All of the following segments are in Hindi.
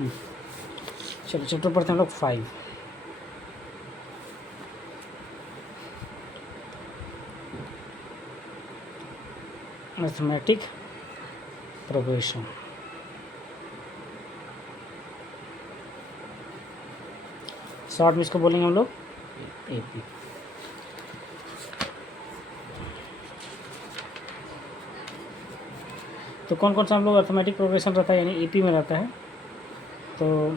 चलो चैप्टर पढ़ते हैं हम लोग 5। Mathematic progression. शॉर्ट में इसको बोलेंगे हम लोग एपी। तो कौन कौन सा हम लोग अर्थमेटिक प्रोग्रेशन रहता है यानी एपी में रहता है, तो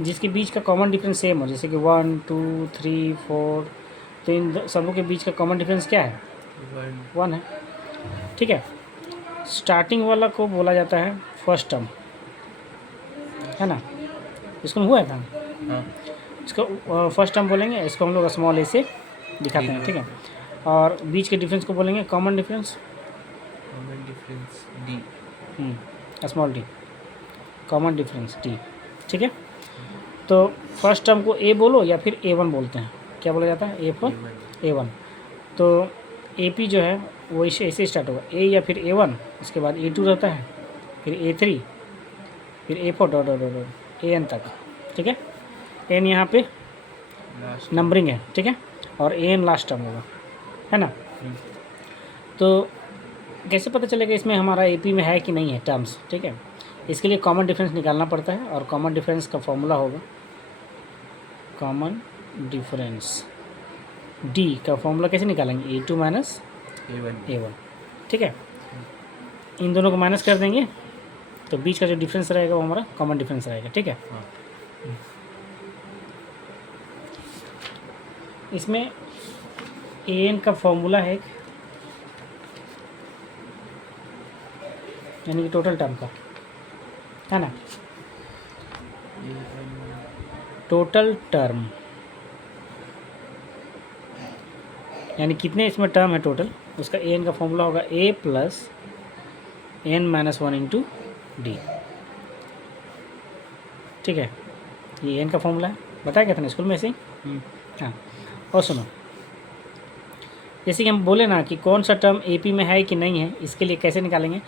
जिसके बीच का कॉमन डिफरेंस सेम हो, जैसे कि 1 2 3 4, तो इन सबों के बीच का कॉमन डिफरेंस क्या है? 1 है। ठीक है। स्टार्टिंग वाला को बोला जाता है फर्स्ट टर्म, है ना, इसको हुआ था। हाँ। इसको फर्स्ट टर्म बोलेंगे, इसको हम लोग स्मॉल ए से दिखाते हैं। ठीक है। और बीच के डिफरेंस को बोलेंगे common difference, common difference D, small D, common difference D. ठीक है। तो फर्स्ट टर्म को ए बोलो या फिर A1 बोलते हैं। क्या बोला जाता है? A1। तो AP जो है वो ऐसे स्टार्ट होगा, A या फिर A1, उसके बाद A2 रहता है, फिर A3, फिर A4 dot dot dot AN तक। ठीक है। N यहाँ पे नंबरिंग है। ठीक है। और AN लास्ट टर्म होगा, है ना। तो कैसे पता चलेगा इसमें हमारा AP में है कि नहीं है टर्म्स? ठीक है। इसके लिए कॉमन डिफरेंस निकालना पड़ता है, और कॉमन डिफरेंस का फॉर्मूला होगा कॉमन डिफरेंस D का फॉर्मूला कैसे निकालेंगे? A2 minus A1। ठीक है। इन दोनों को माइनस कर देंगे तो बीच का जो डिफरेंस रहेगा वो हमारा कॉमन डिफरेंस रहेगा। ठीक है। इसमें AN का फॉर्मूला है यानी कि टोटल टर्म का, है ना, टोटल टर्म यानी कितने इसमें टर्म है टोटल, उसका AN का फॉर्मूला होगा A plus N-1 into D. ठीक है। ये N का फॉर्मूला है, बताया क्या था ना स्कूल में ऐसे ही। हाँ। और सुनो, जैसे कि हम बोले ना कि कौन सा टर्म AP में है कि नहीं है, इसके लिए कैसे निकालेंगे।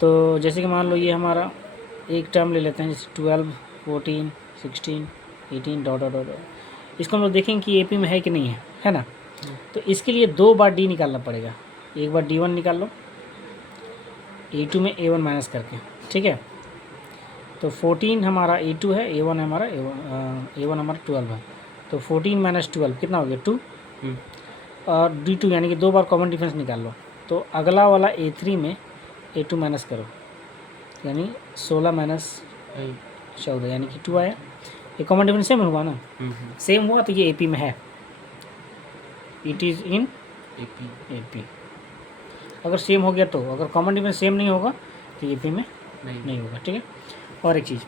तो जैसे कि मान लो ये हमारा एक टर्म ले लेते हैं, जैसे 12 14 16 18 डॉट डॉट डॉट, इसको हम लोग देखेंगे कि AP में है कि नहीं है ना। तो इसके लिए 2 बार D निकालना पड़ेगा। एक बार D1 निकाल लो A2 में A1 माइनस करके। ठीक है। तो 14 हमारा A2 है, A1 हमारा A1 हमारा 12 है। तो 14 माइनस 12 कितना हो गया? 2। और D2 यानी कि 2 बार कॉमन डिफरेंस निकाल लो। तो अगला वाला A3 में A2 माइनस करो, यानी 16 माइनस 14 यानी कि 2 आया। ये कॉमन डिफरेंस सेम हुआ ना, सेम हुआ तो ये AP में है, इट इज़ इन AP। अगर सेम हो गया तो, अगर कॉमन डिफरेंस सेम नहीं होगा तो AP में नहीं होगा। ठीक है। और एक चीज़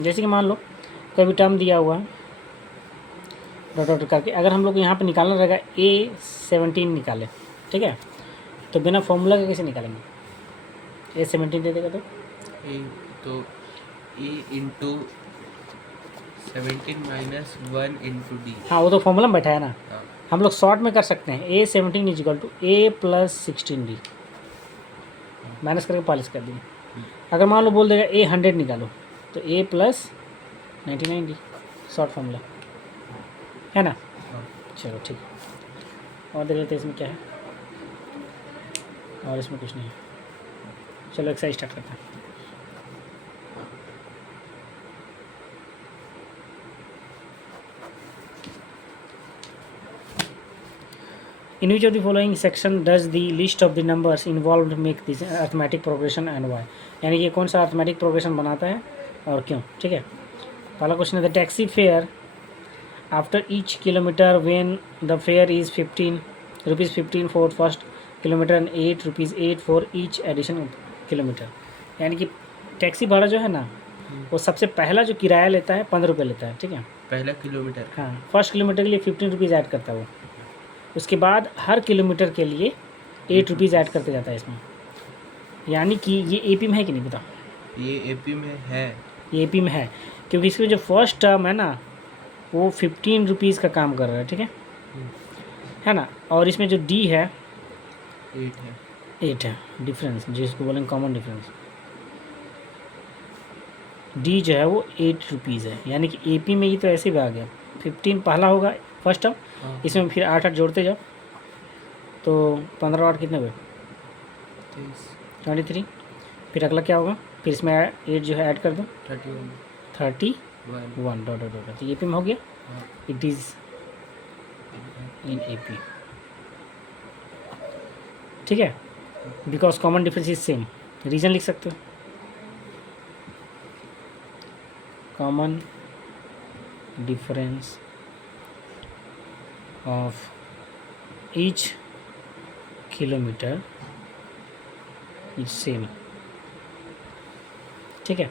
जैसे कि मान लो कोई टर्म दिया हुआ है डॉट डॉट करके, अगर हम लोग यहाँ पे निकालना रहेगा A17 निकाले। ठीक है। तो बिना फॉर्मूला के कैसे निकालेंगे? A17 दे देगा तो A into 17 minus 1 into D. हाँ, वो तो फॉर्मूला में बैठा है ना। हाँ। हम लोग शॉर्ट में कर सकते हैं, A17 is equal to A plus 16D, minus करके पॉलिश कर दिए। अगर मान लो बोल देगा A100 निकालो, तो A plus 99D, short formula, है ना। चलो ठीक है। और देख लेते हैं इसमें क्या है, और इसमें कुछ नहीं है। चलो एक्सरसाइज स्टार्ट करते हैं। In which of the following section does the list of the numbers involved make this arithmetic progression and why? यानी कि कौन सा अर्थमेटिक प्रोग्रेशन बनाता है और क्यों। ठीक है। पहला क्वेश्चन है the taxi fare after each kilometre when the fare is ₹15 for first kilometre and ₹8 for each addition kilometre. यानी कि टैक्सी भाड़ा जो है ना, वो सबसे पहला जो किराया लेता है ₹15 लेता है। ठीक है। पहला किलोमीटर। हाँ, फर्स्ट किलोमीटर के लिए ₹15 ऐड करता है वो। उसके बाद हर किलोमीटर के लिए ₹8 ऐड करते जाता है इसमें। यानी कि ये AP में है कि नहीं पता? ये AP में है। ये AP में है क्योंकि इसमें जो फर्स्ट टर्म है ना वो ₹15 का काम कर रहा है। ठीक है ना। और इसमें जो D है 8 है। 8 है डिफरेंस, जिसको बोलेंगे कॉमन डिफरेंस। डी जो है वो 8 रुपीज़ है, यानी कि एपी में ये तो ऐसे भी आ गया। 15 पहला होगा फर्स्ट टर्म, हाँ, इसमें फिर 8 8 जोड़ते जाओ तो 15 8 कितने हुए? 23, 23। फिर अगला क्या होगा? फिर इसमें 8 जो है ऐड कर दो, 31, 31 डॉट डॉट डॉट, तो ए पी में हो गया। हाँ, it is in AP, ठीक है, because common difference is same. Reason लिख सकते हो, common difference of each kilometre is same, ठीक है।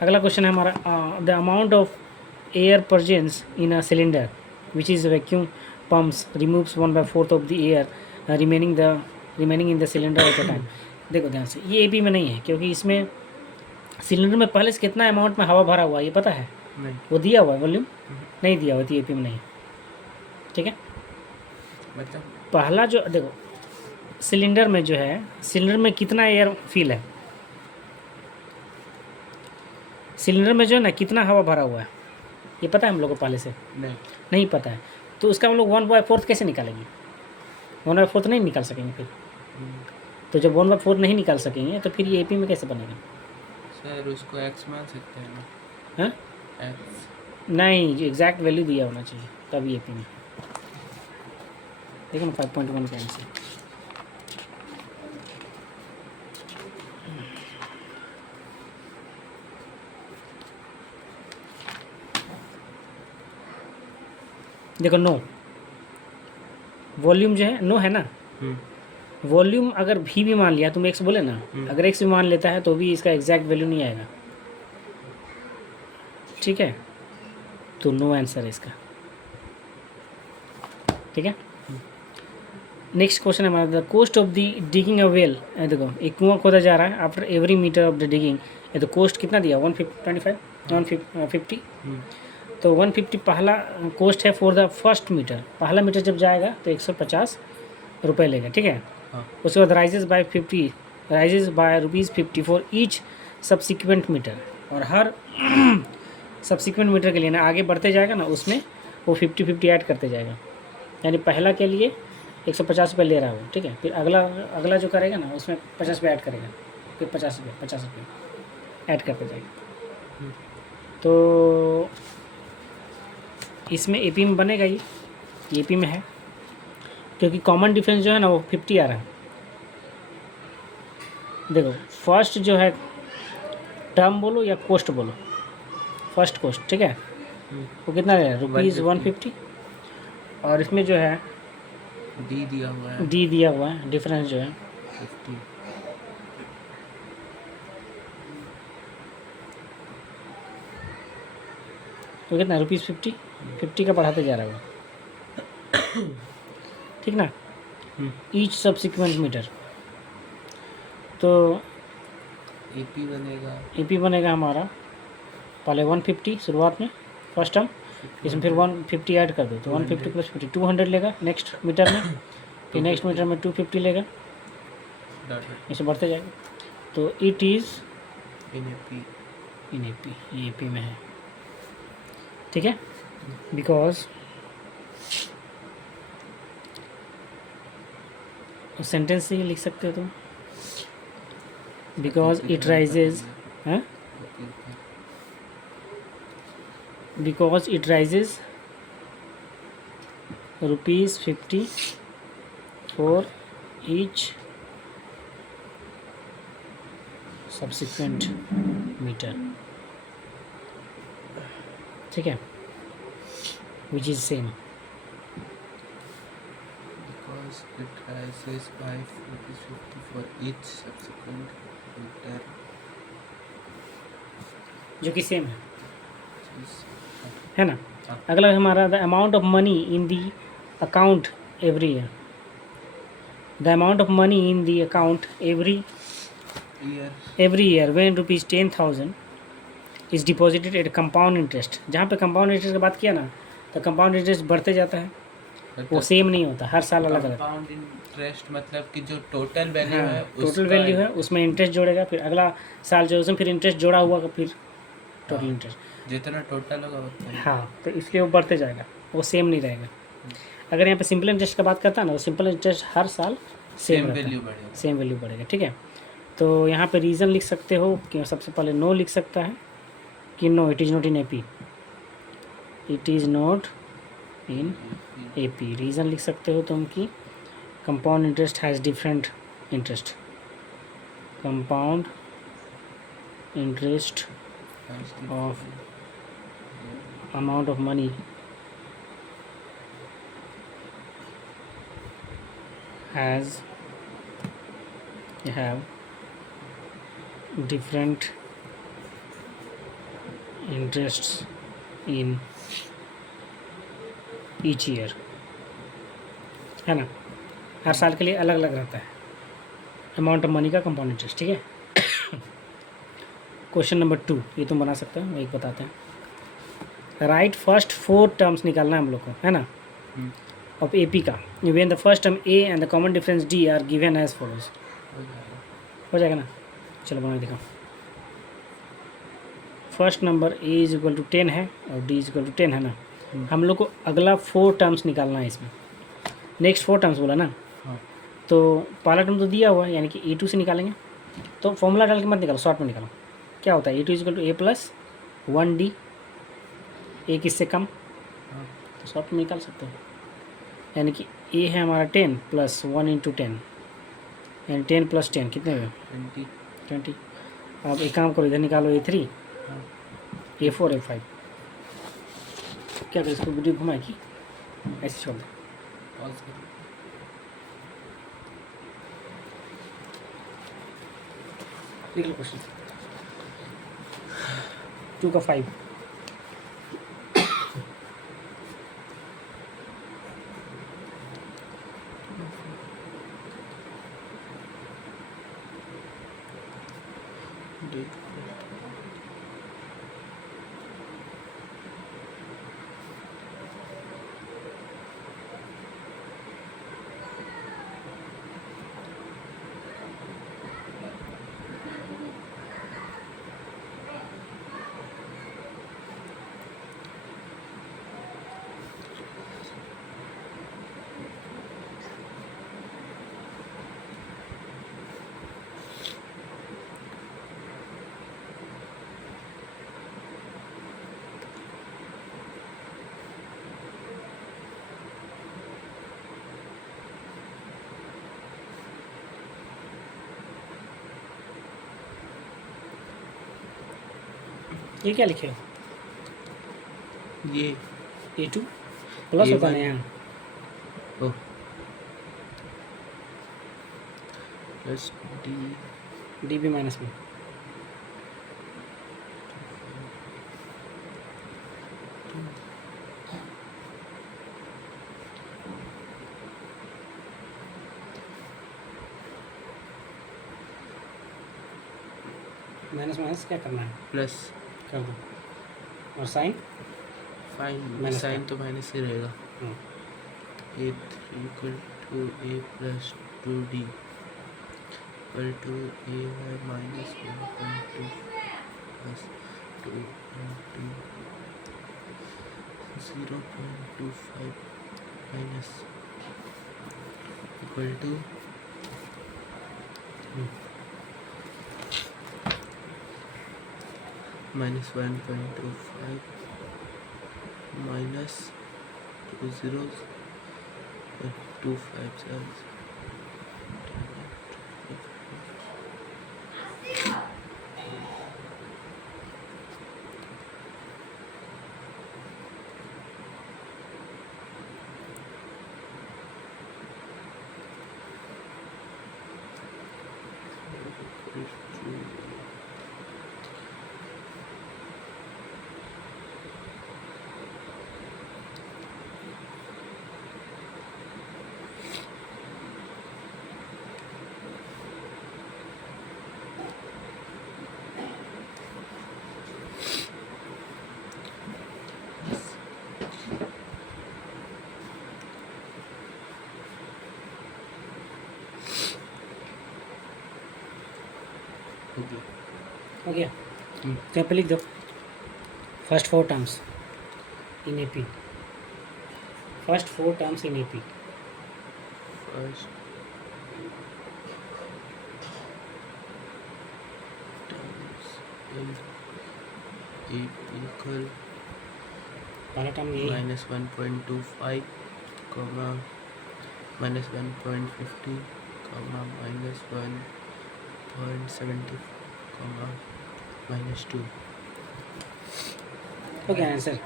अगला क्वेश्चन है हमारा, the amount of air presence in a cylinder which is vacuum pumps removes 1/4 of the air remaining in the cylinder of the time. देखो ध्यान से, ये एपी में नहीं है, क्योंकि इसमें सिलेंडर में पहले से कितना अमाउंट में हवा भरा हुआ है ये पता है, नहीं, वो दिया हुआ है वॉल्यूम, नहीं दिया हुआ, तो एपी में नहीं, ठीक है। मतलब पहला जो देखो सिलेंडर में जो है, सिलेंडर में कितना एयर फिल है, सिलेंडर में जो है ना कितना हवा भरा हुआ है ये पता है हम लोग को पहले से, नहीं, नहीं पता है, तो उसका हम लोग 1/4 कैसे निकालेंगे? 1/4 नहीं निकाल सकेंगे फिर, तो जब 1/4 नहीं निकाल सकेंगे तो फिर ये एपी में कैसे बनेगा? सर उसको x मान सकते हैं ना, हाँ x। नहीं, एग्जैक्ट वैल्यू दिया होना चाहिए तभी एपी में। देखो ना 5.1 का आंसर, देखो नो, वॉल्यूम जो है नो है ना, वॉल्यूम अगर भी मान लिया, तुम एक्स बोले ना, अगर एक्स भी मान लेता है तो भी इसका एग्जैक्ट वैल्यू नहीं आएगा, ठीक है, तो नो आंसर है इसका, ठीक है। नेक्स्ट क्वेश्चन है हमारा, the cost of the digging a well, देखो एक कुआं खोदा जा रहा है, after every metre of the digging, ये तो कॉस्ट कितना दिया 150 तो 150 पहला कॉस्ट है फॉर द फर्स्ट मीटर, पहला मीटर जब जाएगा तो 150 रुपये लेगा, ठीक है। हाँ, उसके बाद rises by ₹50 for each subsequent metre, और हर सब्सिक्वेंट मीटर के लिए ना आगे बढ़ते जाएगा ना, उसमें वो 50 ऐड करते जाएगा, यानी पहला के लिए 150 रुपये ले रहा है वो, ठीक है। फिर अगला जो करेगा ना उसमें 50 रुपये ऐड करेगा, फिर 50 रुपये ऐड करते जाएगा, तो इसमें एपी में बनेगा, ये एपी में है, क्योंकि कॉमन डिफरेंस जो है ना वो 50 आ रहा है। देखो फर्स्ट जो है टर्म बोलो या कोस्ट बोलो, फर्स्ट कोस्ट, ठीक है, वो कितना है ₹150, और इसमें जो है डी दिया हुआ है, डी दिया हुआ है, डिफरेंस जो है 50, तो कितना है ₹50 का बढ़ाते जा रहा है वो, ठीक ना। ईच सब्सिक्वेंट मीटर, तो एपी बनेगा, एपी बनेगा हमारा पहले 150 शुरुआत में फर्स्ट टर्म, इसमें फिर 150 ऐड कर दो तो 150 + 50 200 लेगा नेक्स्ट मीटर में, फिर नेक्स्ट मीटर में 250 लेगा, इसे बढ़ते जाएगा, तो it is in AP, in AP, ये एपी में है, ठीक है, बिकॉज सेंटेंस से ही लिख सकते हो तुम, बिकॉज इट राइजेज, हाँ, because it rises ₹50 for each subsequent meter, ठीक है, which is same, because it rises by ₹50 for each subsequent meter, जो कि सेम is- है ना। हाँ। अगला हमारा the amount of money in the account every year, the amount of money in the account every year when ₹10,000 is deposited at compound interest, जहाँ पे कंपाउंड इंटरेस्ट की बात किया ना, तो कंपाउंड इंटरेस्ट बढ़ते जाता है, वो सेम नहीं होता, हर साल अलग अलग। कंपाउंड इंटरेस्ट मतलब कि जो टोटल वैल्यू हाँ, है टोटल उसका वैल्यू है, उसमें इंटरेस्ट जोड़ेगा, फिर अगला साल जो है उसमें फिर इंटरेस्ट जोड़ा हुआ का फिर टोटल हाँ, इंटरेस्ट। जितना टोटल होगा उतना ही। हाँ, तो इसलिए वो बढ़ते जाएगा, वो सेम नहीं रहेगा। अगर यहाँ पे सिंपल इंटरेस्ट का बात करता है ना, तो सिंपल इंटरेस्ट हर साल सेम रहता वैल्यू है, बढ़ेगा। सेम वैल्यू बढ़ेगा। ठीक है, तो यहाँ पे रीज़न लिख सकते हो कि सबसे पहले नो लिख सकता है कि no it is not in AP, it is not in AP. Reason लिख सकते हो तुम कि compound interest has different interest, compound interest of amount of money has have different interests in each year, है ना, हर साल के लिए अलग अलग रहता है अमाउंट ऑफ मनी का कंपाउंड इंटरेस्ट। ठीक है, क्वेश्चन नंबर 2 ये तुम बना सकते हो, एक बताते हैं। राइट फर्स्ट 4 टर्म्स निकालना है हम लोग को, है ना, ऑफ एपी का, when the first term A and the common difference D are given as follows. हो जाएगा ना, चलो बना दिखाओ। First number A is equal to 10 है और डी इज इक्वल टू 10 है ना, हम लोग को अगला 4 टर्म्स निकालना है इसमें, नेक्स्ट 4 टर्म्स बोला ना। हाँ। तो पहला टर्म तो दिया हुआ है, यानी कि ए2 से निकालेंगे, तो फॉर्मूला डाल के मत निकालो, शॉर्ट में निकालो। क्या होता है, A two is equal to A plus 1d, A किससे कम, तो शॉर्ट में निकाल सकते हो, यानी कि ए है हमारा 10 प्लस 1 इंटू 10, यानी 10 प्लस 10 कितने हुए, 20। अब एक काम करो, इधर निकालो A3, A4, A5। क्या करें, इसको वीडियो घुमाएगी, ऐसे छोड़ दे। लिख लो क्वेश्चन 2 का 5। ये क्या लिखे हो, ये A2 प्लस होता है ना A1 यहाँ, ओ प्लस डी भी माइनस में, माइनस माइनस क्या करना है, प्लस कर दो, और साइन फाइन, माइनस साइन का। तो माइनस ही रहेगा। A equal to A plus 2d equal to a y minus 1.2 plus 2 into 0.25 minus equal to minus 1.25 minus 2 zeros and 2 5 cells. हो गया। हो गया। हम्म। तो यहाँ पे लिख दो first 4 terms in AP, first 4 terms in AP। First terms in equal पहला टर्म ये है, -1.25 कॉमा -1.50 कॉमा -1.70 कॉमा -2। हो गया आंसर।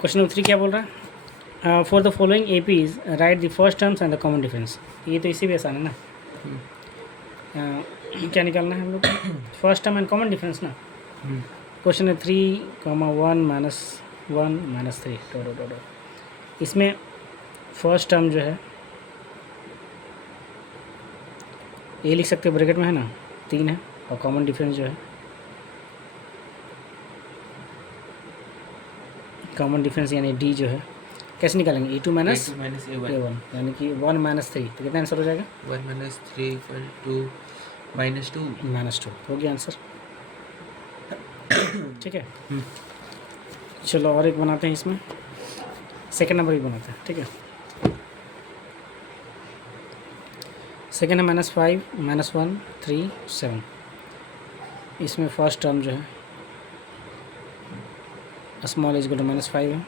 क्वेश्चन नंबर 3 क्या बोल रहा है? For the following APs right the first terms and the common difference. ये तो इसी भी आसान है ना। क्या निकालना है हम लोग? First term and common difference ना। क्वेश्चन है 3,1 - 3 डॉट। इसमें फर्स्ट टर्म जो है ये लिख सकते हो ब्रैकेट में है ना, 3 है, और कॉमन डिफरेंस जो है, कॉमन डिफरेंस यानी D जो है, कैसे निकालेंगे? E2 माइनस A1 यानी कि 1 - 3, तो कितना आंसर हो जाएगा? 1 - 3 इक्वल टू -2। -2 हो गया आंसर। ठीक है, चलो और एक बनाते हैं इसमें, सेकेंड नंबर भी बनाते हैं। ठीक है, सेकेंड है -5 - 1 3 7। इसमें फर्स्ट टर्म जो है स्मॉल इज इक्वल टू -5 है,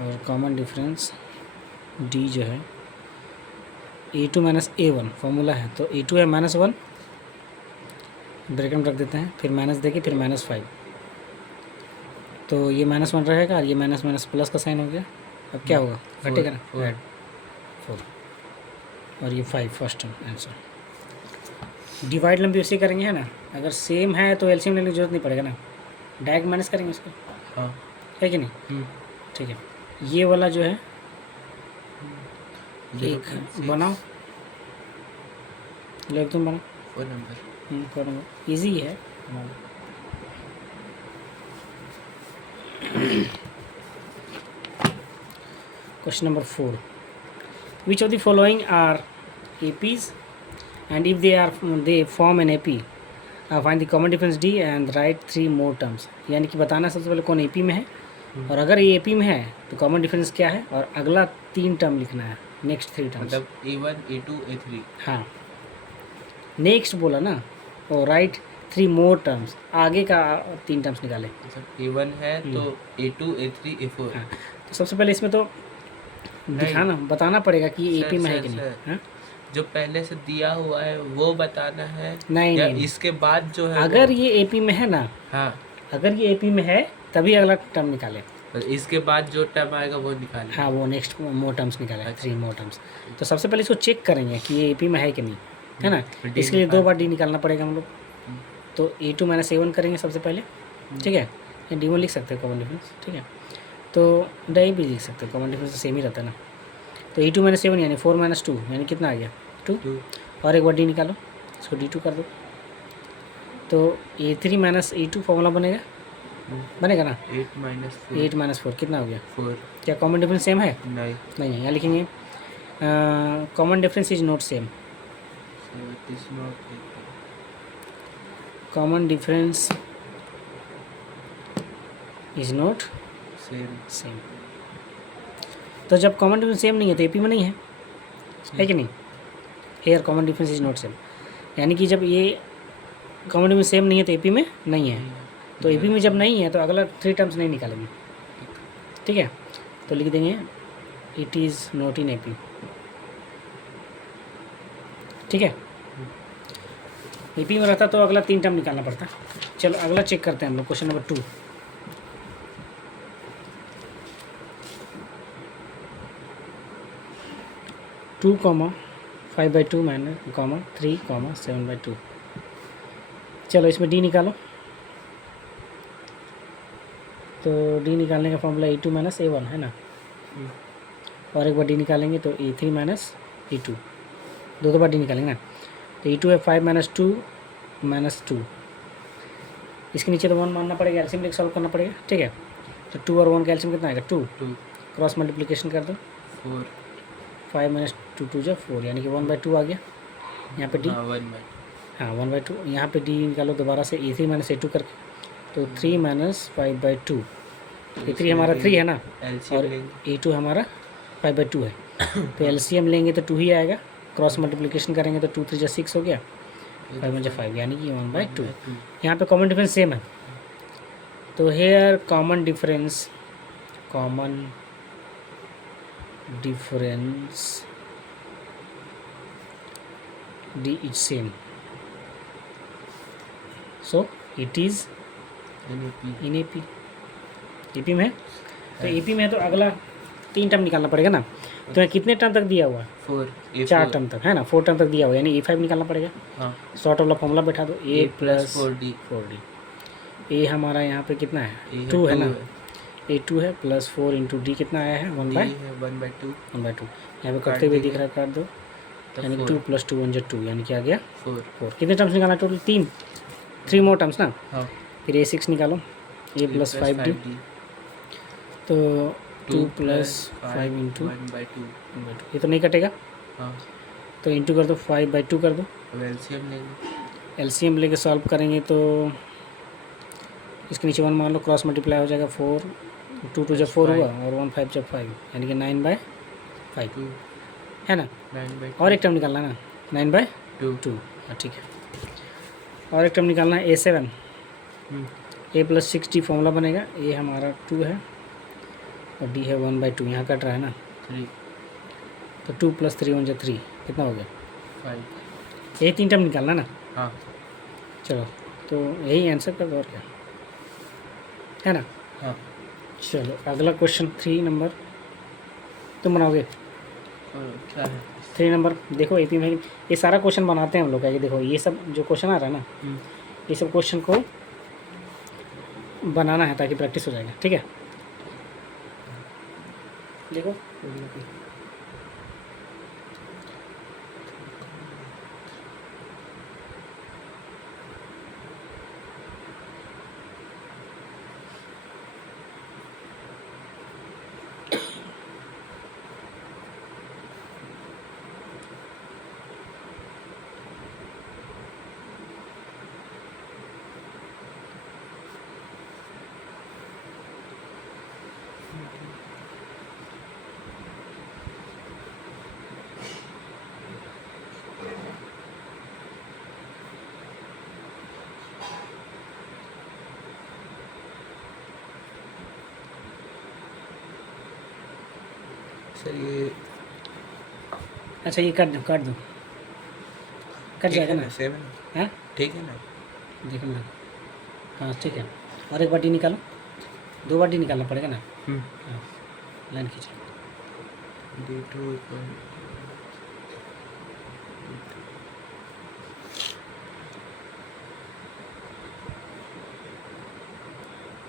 और कॉमन डिफरेंस D जो है E2 माइनस A1 फॉर्मूला है, तो E2 है -1, ब्रैकेट में रख देते हैं, फिर माइनस देके फिर -5, तो ये -1 रहेगा और ये माइनस माइनस प्लस का साइन हो गया। अब क्या होगा? घटेगा ना, 4 और ये 5 फर्स्ट टर्म आंसर। डिवाइड लंबी उसी करेंगे है ना, अगर सेम है तो एलसीएम लेने की जरूरत नहीं पड़ेगा ना, डायरेक्ट माइनस करेंगे इसको, हाँ। है कि नहीं? ठीक है, ये वाला जो है एक 0.6 बनाओ, लो तुम बनाओ। 4 नंबर। इजी है। Question number 4, which of the following are APs and if they form an AP, find the common difference D and write 3 more terms। यानी कि बताना सबसे पहले कौन AP में है, और अगर ये AP में है तो कॉमन डिफरेंस क्या है, और अगला 3 टर्म लिखना है, नेक्स्ट 3 टर्म्स। मतलब A1 A2 A3। हाँ, नेक्स्ट बोला ना, और राइट 3 मोर टर्म्स, आगे का 3 टर्म्स निकाले। मतलब A1 है तो A2 A3 A4। हाँ, तो सबसे पहले इसमें तो दिखाना बताना पड़ेगा कि ये AP में है कि नहीं। हाँ? जो पहले से दिया हुआ है वो बताना है, नहीं या नहीं, इसके बाद जो है अगर ये AP में है ना, हाँ, अगर ये AP में है तभी अगला टर्म निकाले। और इसके बाद जो टर्म आएगा वो निकालेंगे। हाँ, वो नेक्स्ट मोर टर्म्स निकाले, 3 मोर टर्म्स। तो सबसे पहले इसको चेक करेंगे कि ये AP में है कि नहीं, है ना। इसके लिए 2 बार D निकालना पड़ेगा हम लोग, तो A2 माइनस A1 करेंगे सबसे पहले। ठीक है, ये D1 लिख सकते हैं कॉमन डिफरेंस। ठीक है, तो D भी लिख सकते हैं, कॉमन डिफरेंस सेम ही रहता है ना। तो E2 माइनस A1 यानी 4 - 2 यानी कितना आ गया? 2। और एक बार D निकालो, इसको D2 कर दो, तो A3 माइनस A2 फॉर्मूला बनेगा ना। 8 - 8 - 4 कितना हो गया? 4। क्या कॉमन डिफरेंस सेम है? नहीं, नहीं है, यहाँ लिखेंगे common difference is not same. so it is not common difference is not same। Same. तो जब कॉमन डिफरेंस सेम नहीं है तो AP में नहीं है कि नहीं? Here common difference is not same, यानी कि जब ये कॉमन डिफरेंस सेम नहीं है तो AP में नहीं है, तो AP में जब नहीं है तो अगला 3 टर्म्स नहीं निकालेंगे। ठीक है, तो लिख देंगे it is not in AP। ठीक है, AP में रहता तो अगला 3 टर्म निकालना पड़ता। चलो अगला चेक करते हैं हम लोग, क्वेश्चन नंबर 2। To 5/2 minus 3 7/2। चलो इसमें D निकालो, तो D निकालने का फॉर्मूला E2 माइनस A1 है ना, और एक बार D निकालेंगे तो E3 माइनस E2, दो बार D निकालेंगे ना। तो E2 है 5 - 2 - 2, इसके नीचे तो 1 मानना पड़ेगा, एलसीएम लेके सॉल्व करना पड़ेगा। ठीक है, तो 2 और 1 का एलसीएम कितना आएगा? 2। क्रॉस मल्टीप्लिकेशन कर दो, 4 5 माइनस टू टू जो 4, यानी कि 1/2 आ गया यहाँ पे डी। हाँ 1 बाई हाँ 1/2, यहाँ पे डी निकालो दोबारा से A3 माइनस A2 करके, तो 3 माइनस 5/2, A3 हमारा 3 है ना, और A2 हमारा 5/2 है। तो LCM लेंगे तो 2 ही आएगा, क्रॉस मल्टीप्लिकेशन करेंगे तो 2 3 जा 6 हो गया, 5 1 5, यानी कि 1/2। यहाँ पे कॉमन डिफरेंस सेम है, तो here common difference D is same, so it is in AP। AP में है, तो AP में है तो अगला 3 टर्म निकालना पड़ेगा ना। तो यहाँ कितने टर्म तक दिया हुआ है? 4 4 टर्म तक है ना, 4 टर्म तक दिया हुआ है, यानी A5 निकालना पड़ेगा। हाँ शॉर्ट वाला फॉर्मूला बैठा दो, A plus 4D 4D। A हमारा यहाँ पे कितना है? A 2 है ना, A2 है, प्लस 4 इंटू डी कितना आया है? 1/2 1/2। यहाँ पे कटते हुए दिख रहा है, काट दो, यानी 2 + 2 1 2, यानी क्या आ गया 4। कितने टर्म्स निकालना टोटल? 3 मोर टर्म्स ना। हाँ फिर A6 निकालो, A प्लस 5D, तो 2 + 5 इंटू 1/2 ये तो नहीं कटेगा, हाँ तो इंटू कर दो, 5/2 कर दो। अब LCM लेंगे, LCM लेके सॉल्व करेंगे तो इसके नीचे 1 मान लो, क्रॉस मल्टीप्लाई हो जाएगा, 4 2 2 जब 4 हुआ, और 1 5 जब 5, यानी कि 9/5 2 है ना। 9/2 और एक टर्म निकालना है ना, 9/2। हाँ ठीक है, और एक टर्म निकालना है A7, A plus 6D formula बनेगा। A हमारा 2 है और D है 1/2, यहाँ कट रहा है ना, 3 तो 2 + 3 1 3, कितना हो गया 5 यही 3 टर्म निकालना ना। हाँ चलो, तो यही आंसर कर दो, और क्या है ना। हाँ चलो अगला क्वेश्चन 3 नंबर तुम बनाओगे। और क्या है 3 नंबर देखो, AP में ये सारा क्वेश्चन बनाते हैं हम लोग क्या, ये देखो ये सब जो क्वेश्चन आ रहा है ना, ये सब क्वेश्चन को बनाना है ताकि प्रैक्टिस हो जाएगा, ठीक है। देखो सर ये अच्छा, ये कर दो कट जाएगा ना, सेम है हाँ ठीक है ना, देखो ना, हाँ ठीक है। और एक बार डी निकालो, 2 बार डी निकालना पड़ेगा ना। हाँ लाइन खींचो, D2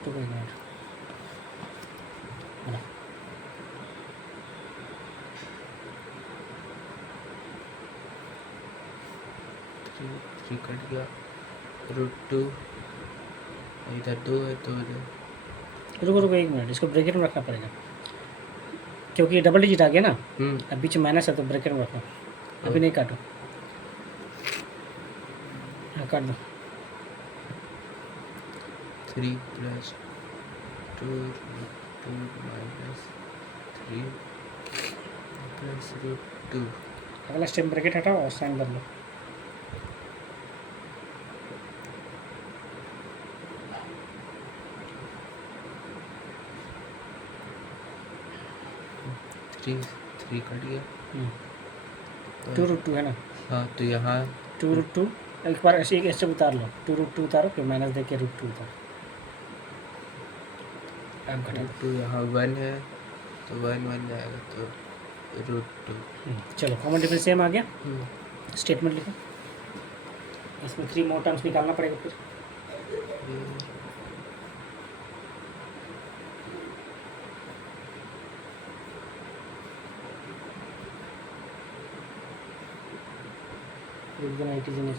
तो कोई मिनट बना, थ्री कट गया, √2 इधर 2 है तो इधर रुको 1 मिनट, इसको ब्रैकेट में रखना पड़ेगा क्योंकि ये डबल डिजिट आ गया ना, अब बीच में माइनस है तो ब्रैकेट में रखना, अभी नहीं काटो, हाँ काट दो। 3 + 2 √2 -3 + √2 अगला स्टेप ब्रैकेट हटाओ और साइन बदलो, थ्री कट गया, 2√2 है ना, हाँ तो यहाँ 2√2 एक बार ऐसे एक स्टेप उतार लो, 2√2 उतारो, फिर माइनस दे के √2 उतारो, अब घटा दो। 2 यहाँ 1 है तो 1 1 जाएगा तो √2 चलो कॉमन डिफरेंस सेम आ गया, स्टेटमेंट लिखो, इसमें 3 मोर टर्म्स निकालना पड़ेगा फिर। इट इज इन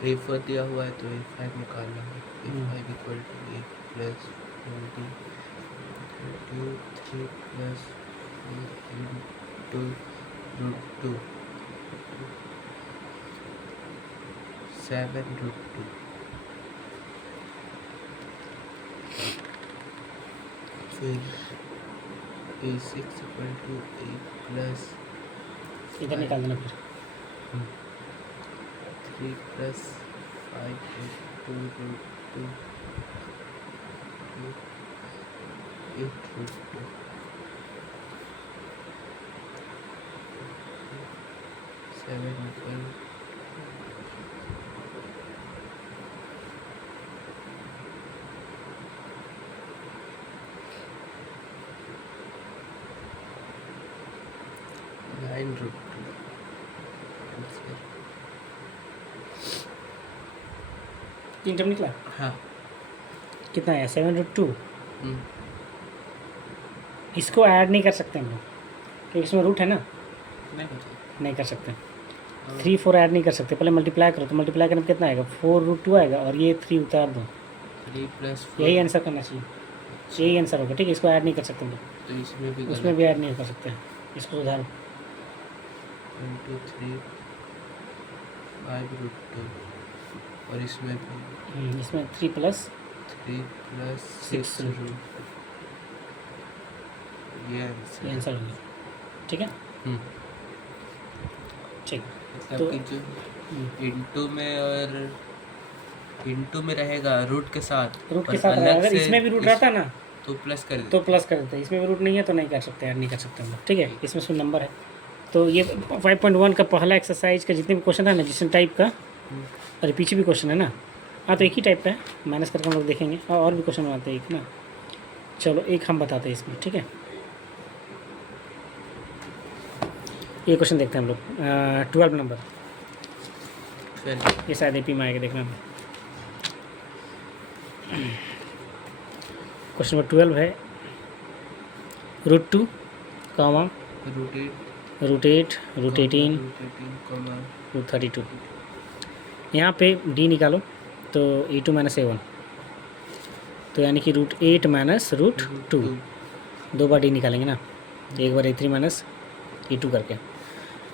A4 दिया हुआ है तो A5 निकालना है। A5 equal to A plus 2D 3 plus 4 into root 2 7 root 2 फिर A6 equal to A plus इधर निकाल देना फिर 3 plus 5 into root 2 8 root 2 7 equal 9 root 2 answer. 3 term निकला। हाँ। कितना है 7√2। हम्म, इसको ऐड नहीं कर सकते हम लोग क्योंकि इसमें रूट है ना, नहीं पता। नहीं कर सकते। 3 4 ऐड नहीं कर सकते। पहले मल्टीप्लाई करो तो मल्टीप्लाई करने में कितना आएगा 4√2 आएगा और ये 3 उतार दो। 3 प्लस यही 4 आंसर करना चाहिए, यही आंसर होगा। ठीक है, इसको ऐड नहीं कर सकते हम लोग, तो इसमें भी उसमें भी ऐड नहीं कर सकते। इसको सुधारो। 1 2 3 5 रूट 2 और इसमें भी इसमें 3 प्लस 3 प्लस 6 6 रूट। ये आंसर ये आंसर होगा। ठीक है, हम्म, ठीक। मतलब तो- कि जो हम्म, इंटू में और इंटू में रहेगा रूट के साथ, रूट के और साथ अलग अगर से इसमें भी रूट रहता ना तो प्लस कर तो देते। प्लस कर देते हैं। इसमें भी रूट नहीं है तो नहीं कर सकते, ऐड नहीं कर सकते हम लोग। ठीक है, इसमें सिर्फ नंबर है। तो ये 5.1 का पहला एक्सरसाइज का जितने भी क्वेश्चन था ना, जिस टाइप का, अरे पीछे भी क्वेश्चन है ना। हाँ, तो एक ही टाइप का है, माइनस करके हम लोग देखेंगे और भी क्वेश्चन बनाते हैं एक ना। चलो एक हम बताते हैं इसमें। ठीक है, ये क्वेश्चन देखते हैं हम लोग। 12 नंबर, फिर ये शायद AP में आएगा, देखना। क्वेश्चन नंबर 12 है √2, कामा रूट 8 √8, √18, कॉमा √32। यहाँ पे D निकालो तो A2 माइनस A1, तो यानी कि √8 माइनस √2, 2 बार D निकालेंगे ना, एक बार A3 माइनस A2 करके।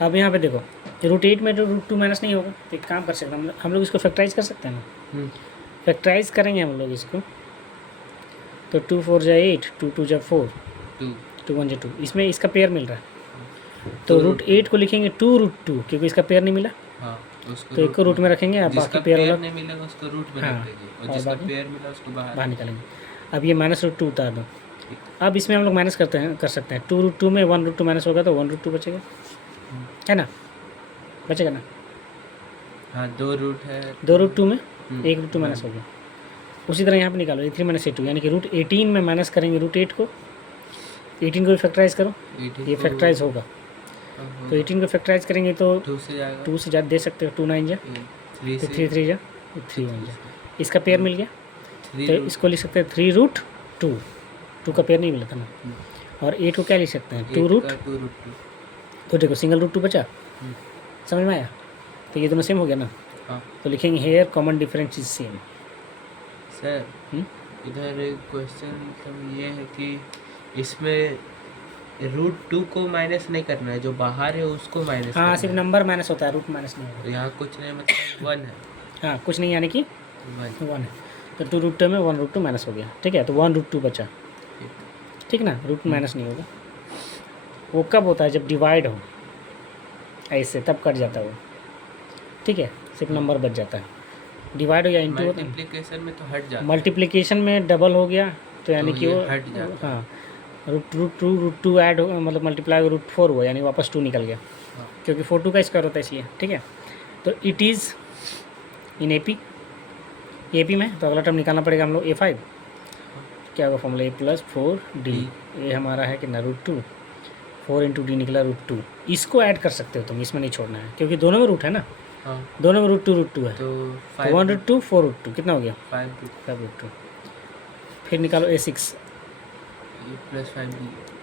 अब यहाँ पे देखो √8 में तो √2 माइनस नहीं होगा, तो एक काम कर सकते हैं हम लोग इसको फैक्टराइज कर सकते हैं ना। फैक्टराइज करेंगे हम लोग इसको, तो 2 4 जा 8, 2 2 जा 4, 2 1 जा 2। इसमें इसका पेयर मिल रहा है, तो √8 को लिखेंगे 2√2 क्योंकि इसका पेयर नहीं मिला, हाँ, उसको तो एक को रूट में रखेंगे और जिसका बाकी पेयर पेयर वाला नहीं मिलेगा उसको रूट में हाँ, रख देंगे, और और जिसका बाकी पेयर मिला उसको बाहर निकालेंगे। अब ये -√2 उतार दो। अब इसमें हम लोग माइनस कर सकते हैं। 2√2 में 1√2 माइनस होगा तो 1√2 बचेगा, है ना, बचेगा ना। हाँ, 2 रूट है, 2√2 में 1√2 माइनस हो गया। उसी तरह यहाँ पे निकालो A3 माइनस A2, यानी कि √18 में माइनस करेंगे √8 को, 18 को भी फैक्टराइज करो, 18 ये को- फैक्टराइज होगा। हाँ, तो 18 को फैक्टराइज करेंगे तो 2 से जाएगा, 2 से ज़्यादा दे सकते हो, 2 9 जा, 3 फिर से 3 3 जा, 3 1 जा। इसका पेयर मिल गया, 3 तो रूट इसको लिख सकते हैं 3√2, 2 का पेयर नहीं मिला था ना। और 8 को क्या लिख सकते हैं 2 रूट, 2 रूट 2। तो देखो सिंगल √2 बचा, समझ में आया। तो ये दोनों सेम हो गया ना, हाँ तो लिखेंगे here common difference is same. Sir, इधर क्वेश्चन मतलब ये है कि इसमें √2 को माइनस नहीं करना है, जो बाहर है उसको माइनस हाँ, करना सिर्फ है। नंबर माइनस होता है, रूट माइनस नहीं होगा। तो यहाँ कुछ नहीं, मतलब 1 है, हाँ, कुछ नहीं, यानी कि 1। 1 है, तो 2√2 में 1√2 माइनस हो गया। ठीक है, तो 1√2 बचा, ठीक ना, रूट माइनस नहीं होगा। वो कब होता है, जब डिवाइड हो ऐसे, तब कट जाता है वो। ठीक है, सिर्फ नंबर बच जाता है। डिवाइड हो या इंटू होता है, मल्टीप्लिकेशन में तो हट जाता है। मल्टीप्लिकेशन में डबल हो गया तो यानी तो कि ये वो हट जाता है। हाँ, √2 ऐड हो, मतलब मल्टीप्लाई √4 हुआ, यानी वापस 2 निकल गया, हाँ। क्योंकि 4 2 का स्क्वायर होता है इसलिए। ठीक है, तो इट इज़ इन AP में, तो अगला टर्म निकालना पड़ेगा हम लोग A5। क्या होगा फॉर्मूला, A+4D। ये हमारा है कि ना √2, 4 इंटू D निकला √2। इसको ऐड कर सकते हो तुम, इसमें नहीं छोड़ना है क्योंकि दोनों में रूट है ना, हाँ, दोनों में √2 है। तो तो 5 1√2 4√2 कितना हो गया 5 रूट 5√2। फिर निकालो A6, प्लस 5D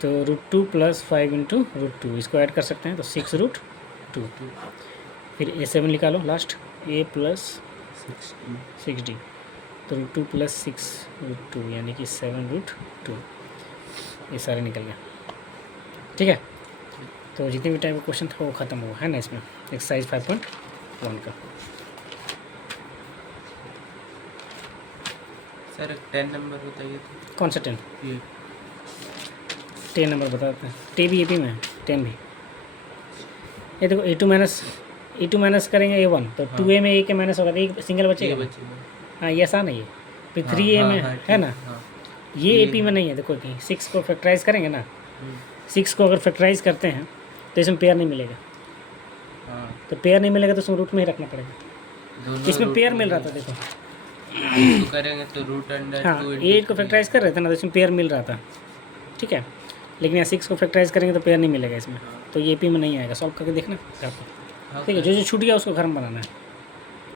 तो √2 + 5 इंटू √2, इसको ऐड कर सकते हैं तो 6√2। फिर A7 निकालो लास्ट, A+4 60 6d, तो √2 प्लस 6√2 यानी कि 7√2, ये सारे निकल गए। ठीक है, तो जितने भी टाइप का क्वेश्चन था वो ख़त्म हुआ है ना इसमें एक्सरसाइज 5.1 का। सर 10 नंबर बताइए तो। कौन सा 10? ये 10 नंबर बताते हैं। टी भी AP में है, 10 भी। ये देखो A2 माइनस करेंगे A1 तो हाँ। 2A में A के माइनस होगा तो एक सिंगल ये बचेगा। बचेगा। हाँ, ये आसान है ये। फिर हाँ, 3A हाँ, में हाँ, है ठीक, ना, हाँ। ये ये AP में नहीं है। देखो कि 6 को फैक्टराइज करेंगे ना, हम्म, 6 को अगर फैक्टराइज करते हैं तो इसमें पेयर नहीं मिलेगा। हाँ, तो पेयर नहीं मिलेगा तो उसमें रूट में ही रखना पड़ेगा। दोनों इसमें रूट पेयर में मिल रहा ही- था देखो। इसको करेंगे तो रूट अंडर हाँ, 2 8 को फैक्टराइज कर रहे थे ना तो इसमें पेयर मिल रहा था। ठीक है, लेकिन यहाँ 6 को फैक्टराइज करेंगे तो पेयर नहीं मिलेगा इसमें, तो ये AP में नहीं आएगा। सॉल्व करके देखना आपको। ठीक है, जो जो छूट गया उसको घर में बनाना है।